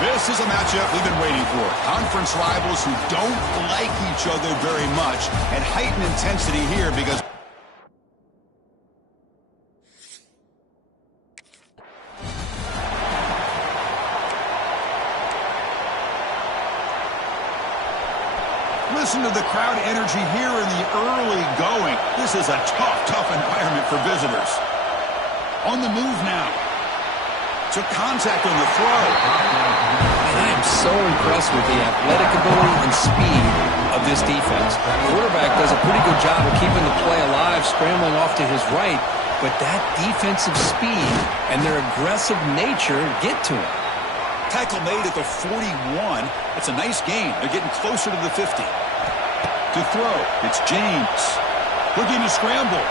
This is a matchup we've been waiting for. Conference rivals who don't like each other very much, and heightened intensity here because listen to the crowd energy here in the early going. This is a tough environment for visitors. On the move now. Took contact on the throw. And I am so impressed with the athletic ability and speed of this defense. The quarterback does a pretty good job of keeping the play alive, scrambling off to his right, but that defensive speed and their aggressive nature get to him. Tackle made at the 41. That's a nice gain. They're getting closer to the 50. To throw, it's James. Looking to scramble.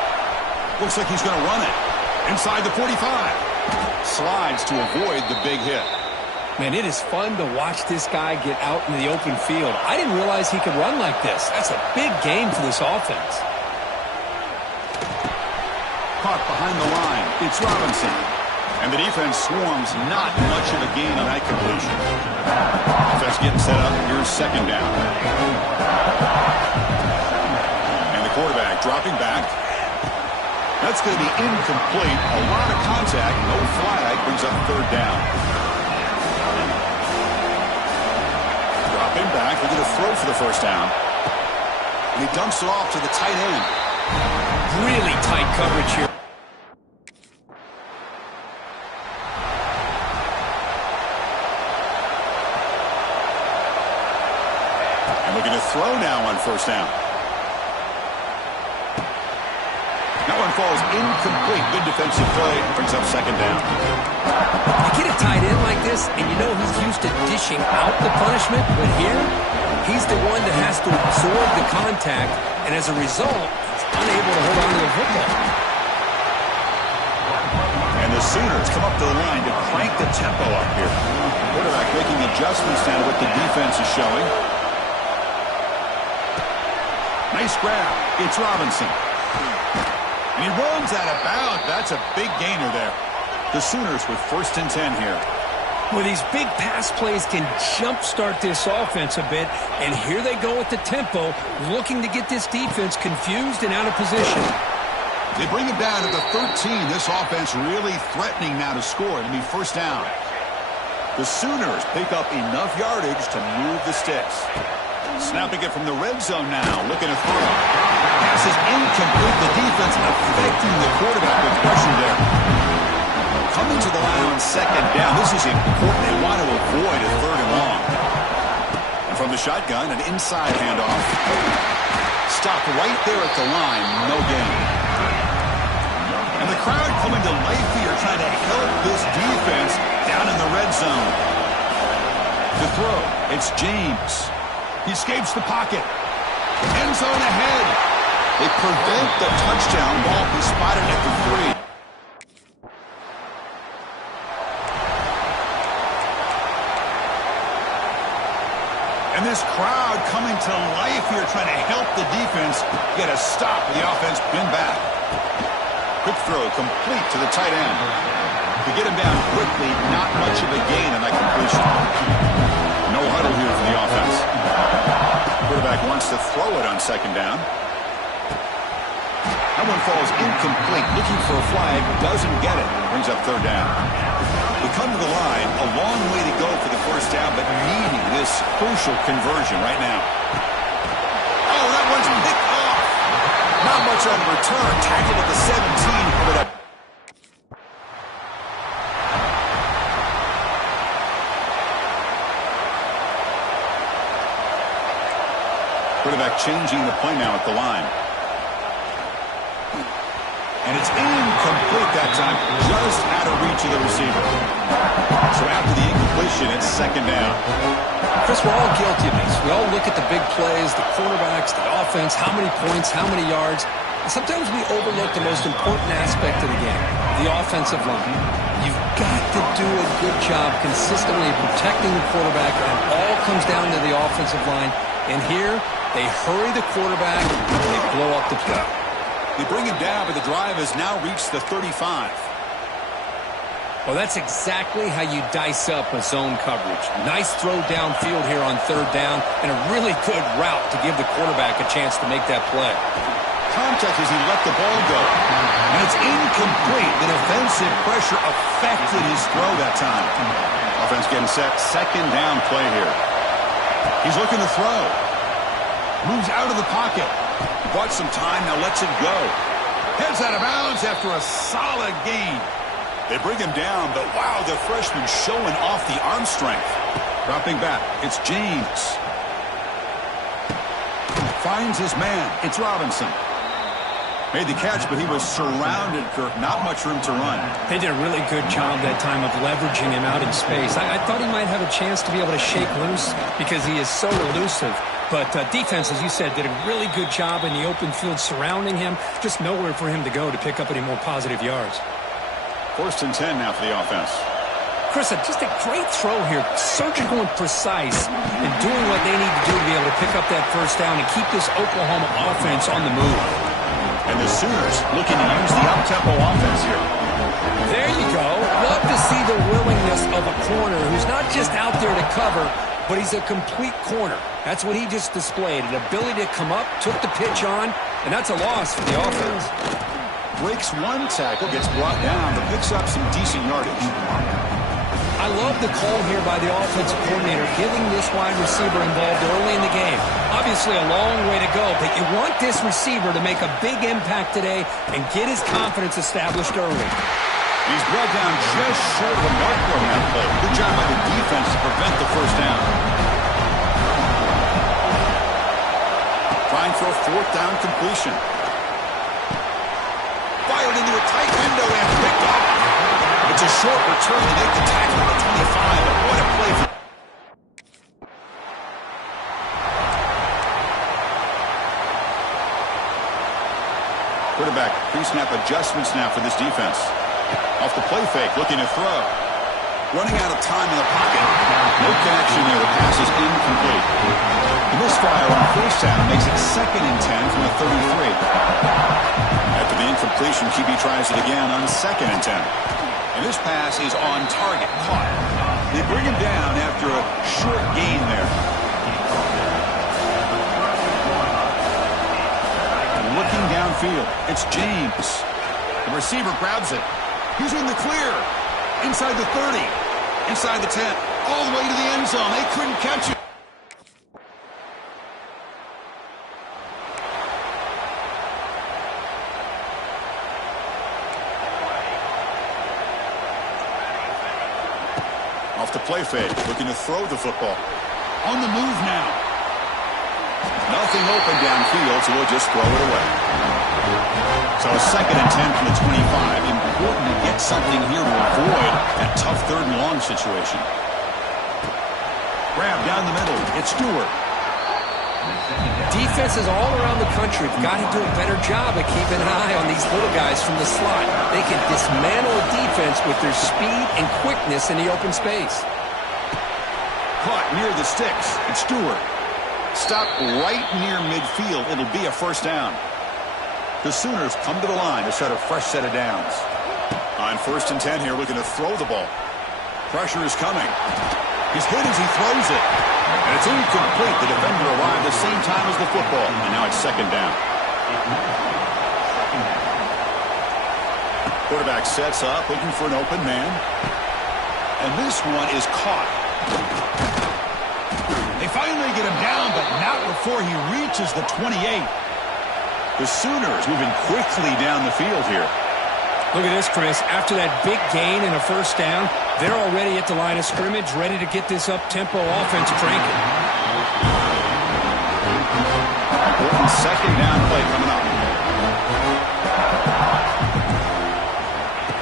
Looks like he's going to run it. Inside the 45. Slides to avoid the big hit. Man, it is fun to watch this guy get out in the open field. I didn't realize he could run like this. That's a big game for this offense. Caught behind the line. It's Robinson. And the defense swarms, not much of a gain on that completion. Offense getting set up. Here's second down. And the quarterback dropping back. That's going to be incomplete. A lot of contact. No flag. Brings up third down. Dropping back. They're going to throw for the first down. And he dumps it off to the tight end. Really tight coverage here. And looking to throw now on first down. That one falls incomplete. Good defensive play. Brings up second down. You get a tight end like this, and you know he's used to dishing out the punishment, but here, he's the one that has to absorb the contact, and as a result, he's unable to hold on to the football. And the Sooners come up to the line to crank the tempo up here. Quarterback making adjustments now to what the defense is showing. Nice grab. It's Robinson. And he runs out of bounds. That's a big gainer there. The Sooners with 1st and 10 here. Well, these big pass plays can jumpstart this offense a bit, and here they go at the tempo, looking to get this defense confused and out of position. They bring him down to the 13. This offense really threatening now to score. It'll be first down. The Sooners pick up enough yardage to move the sticks. Snapping it from the red zone now. Looking to throw. Pass is incomplete. The defense affecting the quarterback with pressure there. Coming to the line on second down. This is important. They want to avoid a third and long. And from the shotgun, an inside handoff. Stop right there at the line. No gain. And the crowd coming to life here trying to help this defense down in the red zone. To throw, it's James. He escapes the pocket. End zone ahead. They prevent the touchdown. Ball is spotted at the 3. And this crowd coming to life here trying to help the defense get a stop. The offense been back. Quick throw complete to the tight end. To get him down quickly, not much of a gain on that completion. No huddle here for the offense. Quarterback wants to throw it on second down. That one falls incomplete. Looking for a flag. Doesn't get it. Brings up third down. We come to the line. A long way to go for the first down, but needing this crucial conversion right now. Oh, that one's picked off. Not much on the return. Tackled at the 17. But a quarterback changing the play now at the line. And it's incomplete that time, just out of reach of the receiver. So after the incompletion, it's second down. Chris, we're all guilty of this. We all look at the big plays, the quarterbacks, the offense, how many points, how many yards. And sometimes we overlook the most important aspect of the game, the offensive line. You've got to do a good job consistently protecting the quarterback, and it all comes down to the offensive line. And here, they hurry the quarterback, and they blow up the play. They bring him down, but the drive has now reached the 35. Well, that's exactly how you dice up a zone coverage. Nice throw downfield here on third down, and a really good route to give the quarterback a chance to make that play. Contact as he let the ball go. And it's incomplete. The defensive pressure affected his throw that time. Offense getting set. Second down play here. He's looking to throw. Moves out of the pocket. Bought some time, now lets it go. Heads out of bounds after a solid gain. They bring him down, but wow, the freshman showing off the arm strength. Dropping back, it's James. Finds his man, it's Robinson. Made the catch, but he was surrounded, Kirk. Not much room to run. They did a really good job that time of leveraging him out in space. I thought he might have a chance to be able to shake loose because he is so elusive. But defense, as you said, did a really good job in the open field surrounding him. Just nowhere for him to go to pick up any more positive yards. 1st and 10 now for the offense. Chris, just a great throw here. Surgical and precise and doing what they need to do to be able to pick up that first down and keep this Oklahoma offense on the move. And the Sooners looking to use the up-tempo offense here. There you go. Love to see the willingness of a corner who's not just out there to cover, but he's a complete corner. That's what he just displayed, an ability to come up, took the pitch on, and that's a loss for the offense. Breaks one tackle, gets brought down, but picks up some decent yardage. I love the call here by the offensive coordinator, getting this wide receiver involved early in the game. Obviously a long way to go, but you want this receiver to make a big impact today and get his confidence established early. He's brought down just short of the marker on that play. Good job by the defense to prevent the first down. Trying for a 4th down completion. Fired into a tight window and picked off. It's a short return to make the tackle at the 25, but what a play for... Quarterback pre-snap adjustments now for this defense. Off the play fake, looking to throw. Running out of time in the pocket. No connection there. The pass is incomplete. The misfire on 1st down makes it 2nd and 10 from the 33. After the incompletion, QB tries it again on 2nd and 10. And this pass is on target, caught. They bring him down after a short gain there. Looking downfield, it's James. The receiver grabs it. He's in the clear. Inside the 30. Inside the 10. All the way to the end zone. They couldn't catch it. Off the play fake. Looking to throw the football. On the move now. Nothing open downfield, so we'll just throw it away. So a 2nd and 10 from the 25. Important to get something here to avoid that tough 3rd and long situation. Grab down the middle. It's Stewart. Defenses all around the country have got to do a better job of keeping an eye on these little guys from the slot. They can dismantle a defense with their speed and quickness in the open space. Caught near the sticks. It's Stewart. Stopped right near midfield. It'll be a 1st down. The Sooners come to the line to set a fresh set of downs. On 1st and 10 here, looking to throw the ball. Pressure is coming. He's hit as he throws it. And it's incomplete. The defender arrived the same time as the football. And now it's 2nd down. Quarterback sets up, looking for an open man. And this one is caught. They finally get him down, but not before he reaches the 28. The Sooners moving quickly down the field here. Look at this, Chris. After that big gain and a 1st down, they're already at the line of scrimmage, ready to get this up-tempo offense cranking. Important 2nd down play coming up.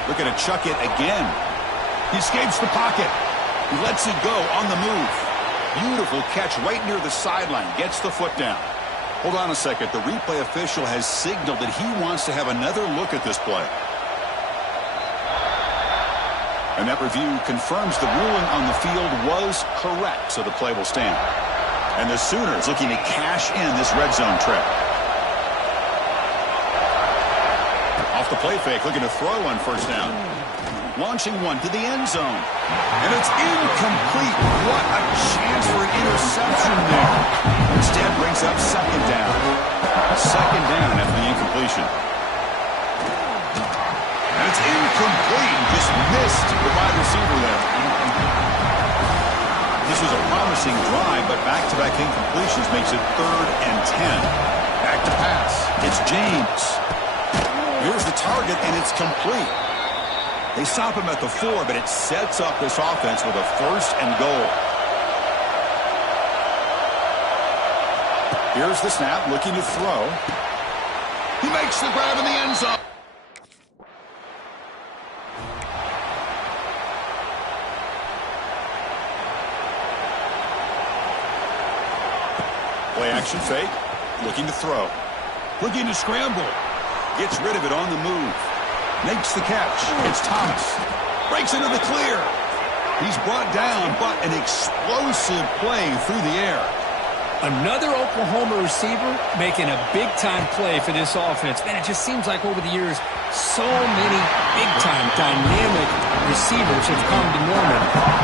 Looking to chuck it again. He escapes the pocket. He lets it go on the move. Beautiful catch right near the sideline. Gets the foot down. Hold on a second. The replay official has signaled that he wants to have another look at this play. And that review confirms the ruling on the field was correct, so the play will stand. And the Sooners looking to cash in this red zone trip. Off the play fake, looking to throw on 1st down. launching one to the end zone. And it's incomplete. What a chance for an interception there. Instead brings up second down. Second down after the incompletion. And it's incomplete. Just missed the wide receiver there. This was a promising drive, but back-to-back incompletions makes it 3rd and 10. Back to pass. It's James. Here's the target, and it's complete. They stop him at the 4, but it sets up this offense with a 1st and goal. Here's the snap, looking to throw. He makes the grab in the end zone. Play action fake, looking to throw. Looking to scramble. Gets rid of it on the move. Makes the catch. It's Thomas. Breaks into the clear. He's brought down, but an explosive play through the air. Another Oklahoma receiver making a big-time play for this offense. Man, it just seems like over the years, so many big-time, dynamic receivers have come to Norman.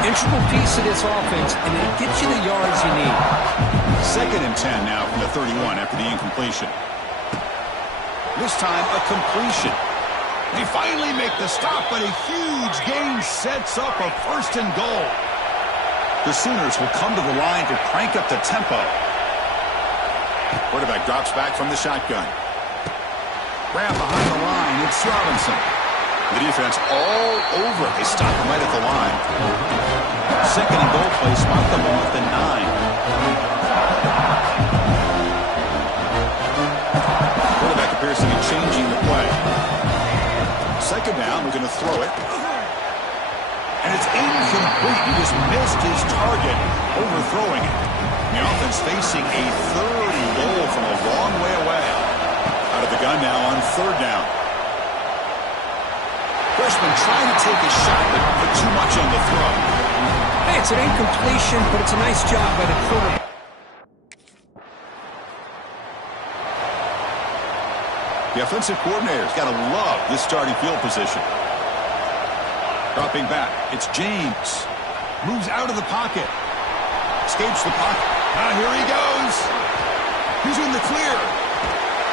Integral piece of this offense, and they get you the yards you need. 2nd and 10 now from the 31 after the incompletion. This time, a completion. They finally make the stop, but a huge gain sets up a 1st and goal. The Sooners will come to the line to crank up the tempo. Quarterback drops back from the shotgun. Grab behind the line. It's Robinson. The defense all over. They stop him right at the line. 2nd and goal play. Spot them off the 9. Quarterback appears to be changing the play. 2nd down. We're going to throw it. And it's incomplete. He just missed his target, overthrowing it. The offense facing a 3rd and goal from a long way away. Out of the gun now on 3rd down. Freshman trying to take a shot, but put too much on the throw. Hey, it's an incompletion, but it's a nice job by the quarterback. The offensive coordinator's got to love this starting field position. Dropping back, it's James. Moves out of the pocket. Escapes the pocket. Now here he goes. He's in the clear.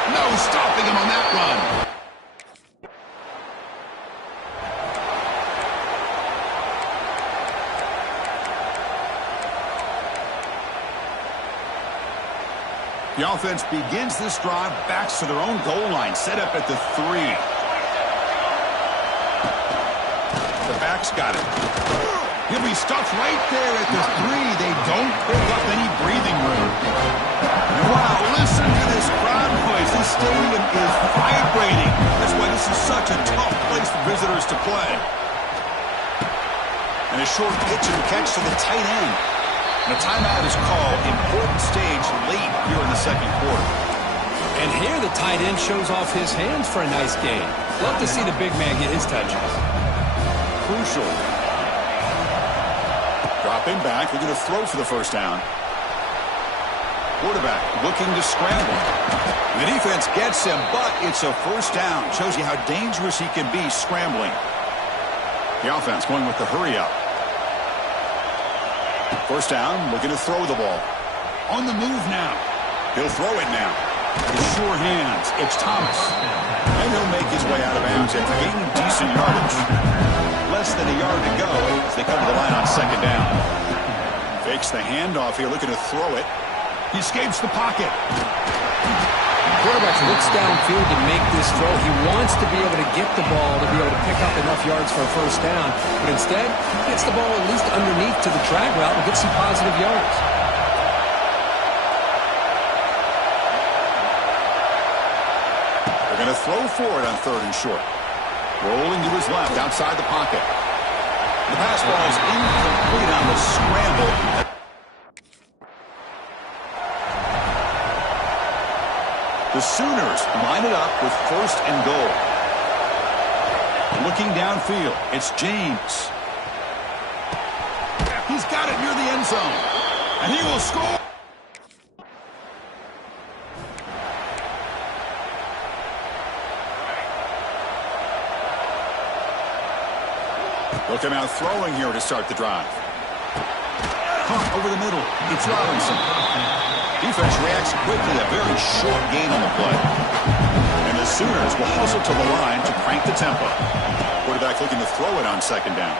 No stopping him on that run. The offense begins this drive, backs to their own goal line, set up at the 3. The back's got it. He'll be stuffed right there at the 3. They don't pick up any breathing room. And wow, listen to this crowd noise. This stadium is vibrating. That's why this is such a tough place for visitors to play. And a short pitch and catch to the tight end. And a timeout is called. Important stage late here in the 2nd quarter. And here the tight end shows off his hands for a nice gain. Love to see the big man get his touches. Crucial. Dropping back. They're going to throw for the 1st down. Quarterback looking to scramble. The defense gets him, but it's a 1st down. Shows you how dangerous he can be scrambling. The offense going with the hurry up. 1st down, looking to throw the ball. On the move now. He'll throw it now. His sure hands. It's Thomas. And he'll make his way out of bounds after gaining decent yardage. Less than a yard to go as they come to the line on 2nd down. Fakes the handoff here, looking to throw it. He escapes the pocket. Quarterback looks downfield to make this throw. He wants to be able to get the ball to be able to pick up enough yards for a 1st down. But instead, he gets the ball at least underneath to the drag route and gets some positive yards. They're going to throw for it on 3rd and short. Rolling to his left outside the pocket. The pass ball is incomplete on the scramble. The Sooners line it up with 1st and goal. Looking downfield, it's James. He's got it near the end zone. And he will score. They'll come out throwing here to start the drive. Caught over the middle. It's Robinson. Defense reacts quickly. A very short gain on the play. And the Sooners will hustle to the line to crank the tempo. Quarterback looking to throw it on second down.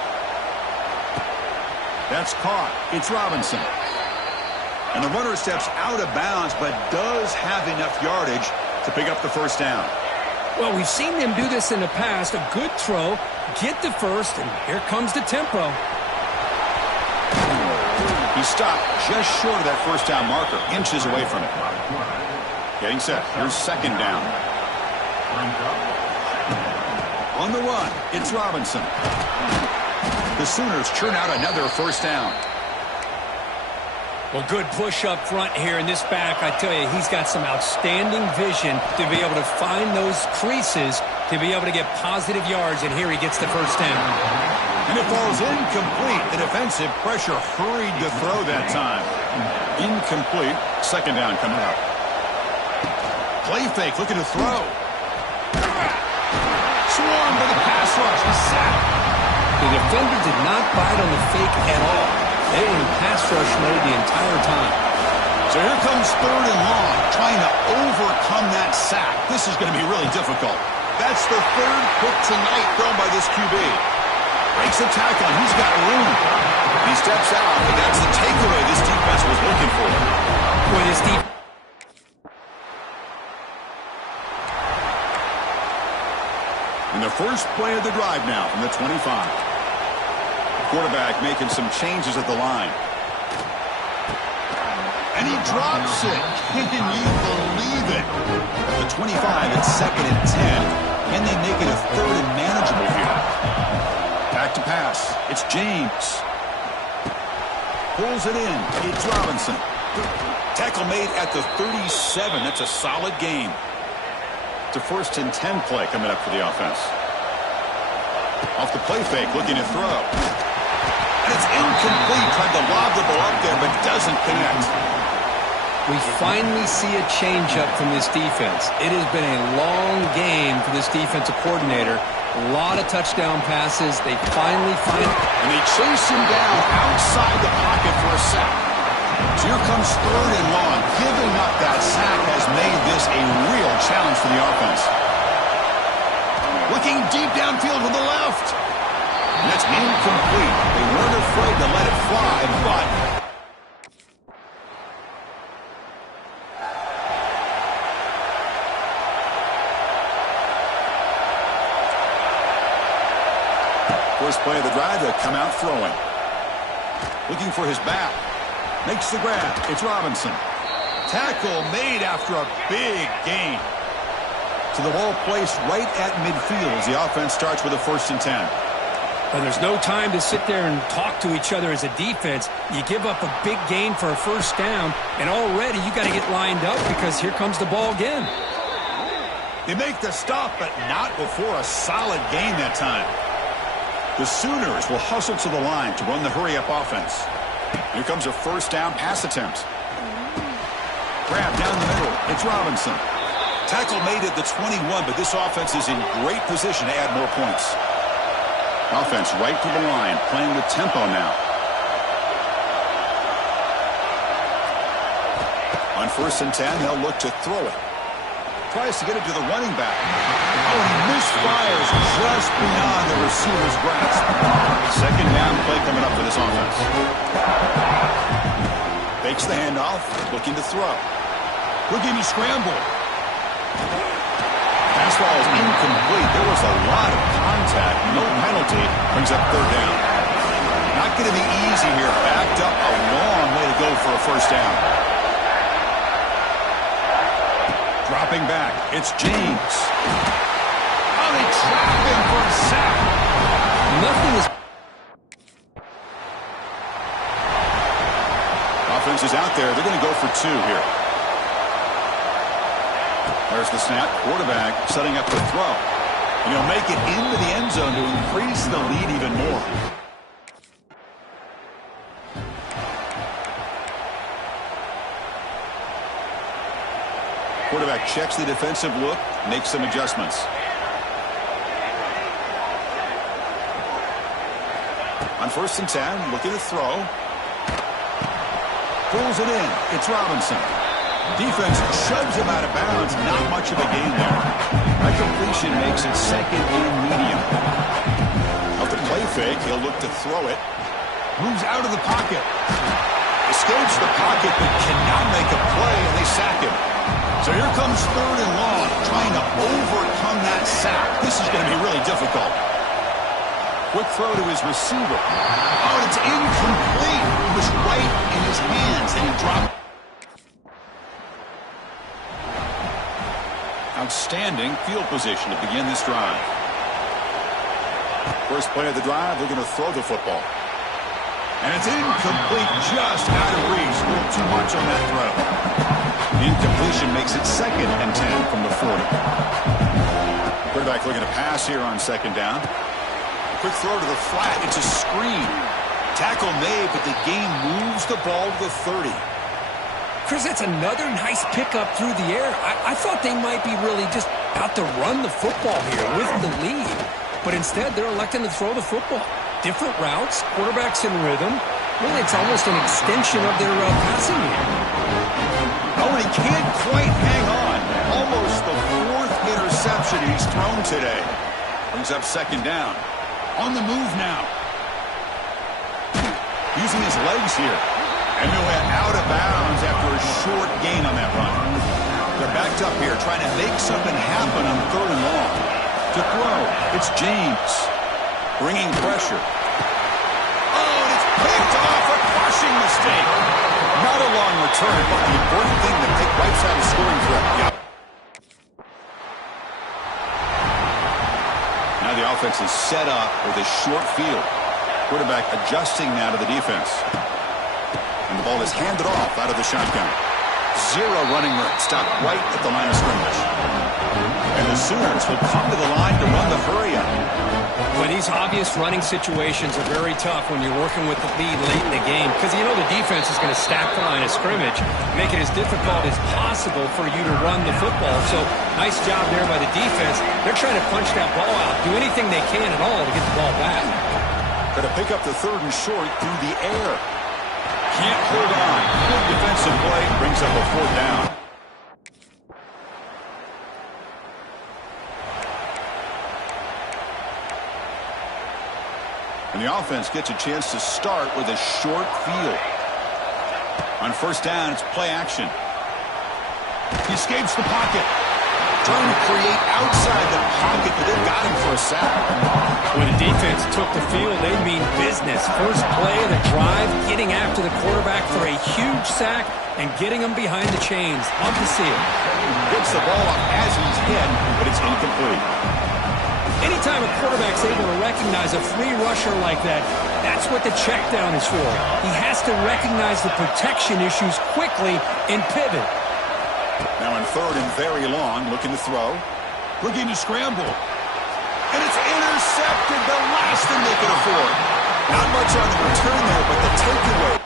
That's caught. It's Robinson. And the runner steps out of bounds, but does have enough yardage to pick up the first down. Well, we've seen them do this in the past. A good throw, get the first, and here comes the tempo. He stopped just short of that first down marker, inches away from it. Getting set. Here's second down. On the run, it's Robinson. The Sooners churn out another first down. Well, good push up front here in this back. I tell you, he's got some outstanding vision to be able to find those creases, to be able to get positive yards, and here he gets the first down. And it falls incomplete. The defensive pressure hurried to throw that time. Incomplete. Second down coming up. Play fake, looking to throw. Swarmed by the pass rush. The sack. The defender did not bite on the fake at all. They were in pass rush mode the entire time. So here comes third and long, trying to overcome that sack. This is going to be really difficult. That's the third pick tonight thrown by this QB. Breaks the tackle, and he's got room. He steps out, and that's the takeaway this defense was looking for. Boy, this defense. In the first play of the drive now from the 25. Quarterback making some changes at the line. And he drops it. Can you believe it? At the 25, it's second and 10. Can they make it a third and manageable here? Back to pass. It's James. Pulls it in. It's Robinson. Tackle made at the 37. That's a solid gain. It's a first and 10 play coming up for the offense. Off the play fake, looking to throw. And it's incomplete. Tried to lob the ball up there, but doesn't connect. We finally see a change-up from this defense. It has been a long game for this defensive coordinator. A lot of touchdown passes. They finally find it. And they chase him down outside the pocket for a sack. So here comes third and long. Giving up that sack has made this a real challenge for the offense. Looking deep downfield to the left. And that's incomplete. They weren't afraid to let it fly, but first play of the drive, they'll come out throwing. Looking for his back. Makes the grab. It's Robinson. Tackle made after a big gain. So the ball placed right at midfield as the offense starts with a first and 10. But there's no time to sit there and talk to each other as a defense. You give up a big gain for a first down, and already you got to get lined up because here comes the ball again. They make the stop, but not before a solid gain that time. The Sooners will hustle to the line to run the hurry-up offense. Here comes a first down pass attempt. Grab down the middle. It's Robinson. Tackle made at the 21, but this offense is in great position to add more points. Offense right to the line, playing with tempo now. On first and 10, they'll look to throw it. Tries to get it to the running back. Oh, he misfires just beyond the receiver's grasp. Second down play coming up for this offense. Fakes the handoff, looking to throw. Looking to scramble. Pass ball is incomplete. There was a lot of contact. No penalty. Brings up third down. Not going to be easy here. Backed up a long way to go for a first down. Dropping back. It's James. Oh, they trap him for a sack. Nothing is... Offense is out there. They're going to go for two here. There's the snap. Quarterback setting up the throw. And he'll make it into the end zone to increase the lead even more. Quarterback checks the defensive look, makes some adjustments. On 1st and 10, looking to throw. Pulls it in. It's Robinson. Defense shoves him out of bounds. Not much of a gain there. That completion makes it 2nd and medium. Off the play fake, he'll look to throw it. Moves out of the pocket. Escapes the pocket, but cannot make a play, and they sack him. So here comes 3rd and long, trying to overcome that sack. This is going to be really difficult. Quick throw to his receiver. Oh, it's incomplete. It was right in his hands, and he dropped. Outstanding field position to begin this drive. First play of the drive, they're going to throw the football. And it's incomplete, just out of reach. A little too much on that throw. The incompletion makes it 2nd and 10 from the 40. Quarterback looking to pass here on 2nd down. Quick throw to the flat. It's a screen. Tackle made, but the game moves the ball to the 30. Chris, that's another nice pickup through the air. I thought they might be really just out to run the football here with the lead. But instead, they're electing to throw the football. Different routes, quarterbacks in rhythm. Really, it's almost an extension of their passing game. Oh, and he can't quite hang on. Almost the 4th interception he's thrown today. Brings up 2nd down. On the move now. Using his legs here. And he'll head out of bounds after a short gain on that run. They're backed up here trying to make something happen on 3rd and long. To throw, it's James. Bringing pressure. Oh, and it's picked off. A crushing mistake. Not a long return, but the important thing that Pick wipes out a scoring threat. Yep. Now the offense is set up with a short field. Quarterback adjusting now to the defense. And the ball is handed off out of the shotgun. 0 running room. Stopped right at the line of scrimmage. And the Sooners will come to the line to run the hurry-up. But these obvious running situations are very tough when you're working with the lead late in the game because you know the defense is going to stack the line of scrimmage, make it as difficult as possible for you to run the football. So nice job there by the defense. They're trying to punch that ball out, do anything they can at all to get the ball back. Going to pick up the 3rd and short through the air. Can't hold on. Good defensive play. Brings up a 4th down. And the offense gets a chance to start with a short field. On 1st down, it's play action. He escapes the pocket. Trying to create outside the pocket, but they've got him for a sack. When the defense took the field, they mean business. First play of the drive, getting after the quarterback for a huge sack and getting him behind the chains. Love to see it. Gets the ball up as he's hit, but it's incomplete. Anytime a quarterback's able to recognize a free rusher like that, that's what the check down is for. He has to recognize the protection issues quickly and pivot. Now on 3rd and very long, looking to throw. Looking to scramble. And it's intercepted, the last thing they could afford. Not much on the return there, but the takeaway.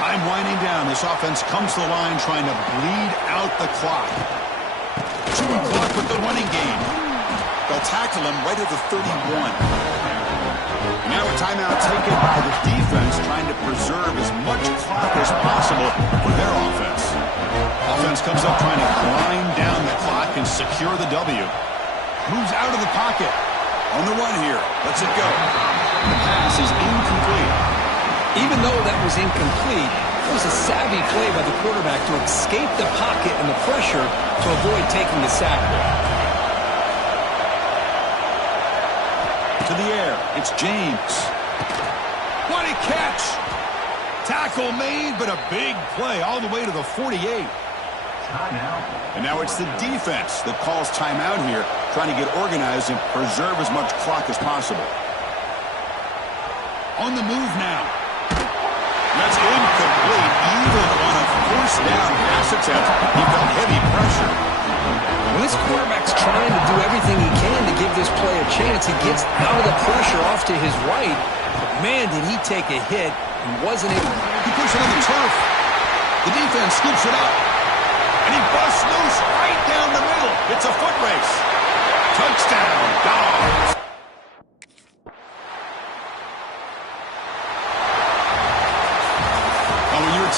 Time winding down. This offense comes to the line trying to bleed out the clock. Chewing clock with the running game. They'll tackle him right at the 31. Now a timeout taken by the defense trying to preserve as much clock as possible for their offense. Offense comes up trying to grind down the clock and secure the W. Moves out of the pocket. On the run here. Lets it go. The pass is incomplete. Even though that was incomplete, it was a savvy play by the quarterback to escape the pocket and the pressure to avoid taking the sack. To the air, it's James. What a catch! Tackle made, but a big play all the way to the 48. And now it's the defense that calls timeout here, trying to get organized and preserve as much clock as possible. On the move now. That's incomplete, even on a 1st down pass attempt. He felt heavy pressure. When this quarterback's trying to do everything he can to give this play a chance, he gets out of the pressure off to his right. But man, did he take a hit and wasn't able. He puts it on the turf. The defense scoops it up. And he busts loose right down the middle. It's a foot race.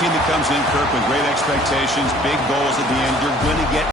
team that comes in, Kirk, with great expectations, big goals at the end, you're going to get